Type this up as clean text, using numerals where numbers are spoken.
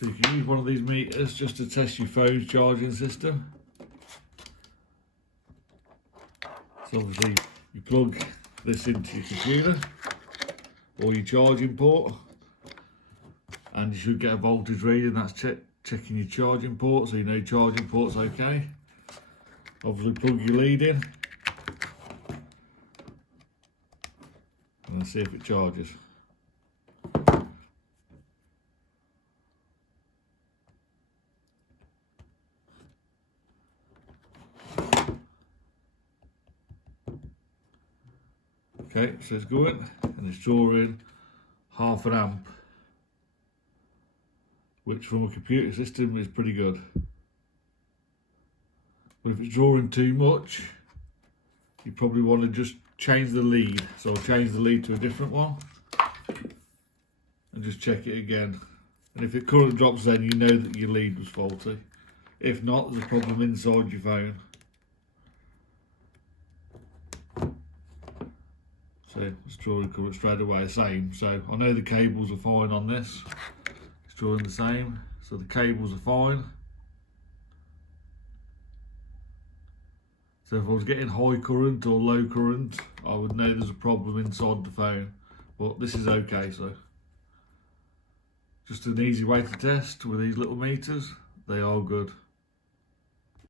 So you can use one of these meters just to test your phone's charging system. So obviously you plug this into your computer or your charging port, and you should get a voltage reading. That's checking your charging port, so you know charging port's okay. Obviously plug your lead in and then see if it charges. Okay, so it's going and it's drawing 0.5 amp, which from a computer system is pretty good. But if it's drawing too much, you probably want to just change the lead. So I'll change the lead to a different one and just check it again. And if it current drops, then you know that your lead was faulty. If not, there's a problem inside your phone. So it's drawing current straight away, same. So I know the cables are fine on this. It's drawing the same. So the cables are fine. So if I was getting high current or low current, I would know there's a problem inside the phone. But this is okay, so. Just an easy way to test with these little meters. They are good.